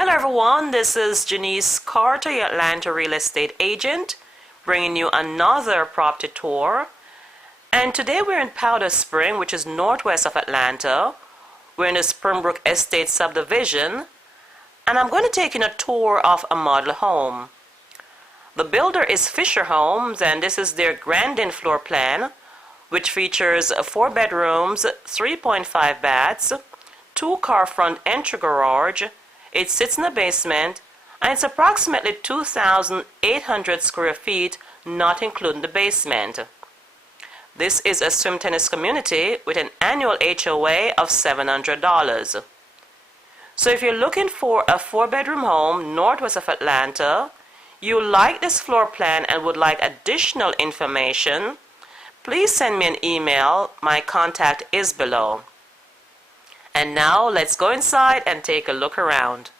Hello everyone, this is Janice Carter, your Atlanta real estate agent, bringing you another property tour. And today we're in Powder Spring, which is northwest of Atlanta. We're in the Springbrook Estate subdivision, and I'm going to take you on a tour of a model home. The builder is Fisher Homes, and this is their grand floor plan, which features 4 bedrooms, 3.5 baths, 2-car front entry garage. It sits in the basement, and it's approximately 2,800 square feet, not including the basement. This is a swim tennis community with an annual HOA of $700. So if you're looking for a 4-bedroom home northwest of Atlanta, you like this floor plan and would like additional information, please send me an email. My contact is below. And now let's go inside and take a look around.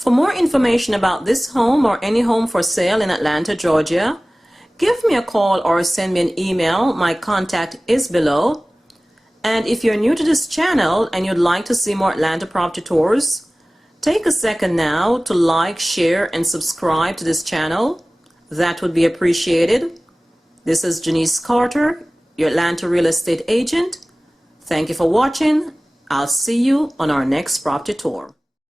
For more information about this home or any home for sale in Atlanta, Georgia, give me a call or send me an email. My contact is below. And if you're new to this channel and you'd like to see more Atlanta property tours, take a second now to like, share, and subscribe to this channel. That would be appreciated. This is Janice Carter, your Atlanta real estate agent. Thank you for watching. I'll see you on our next property tour.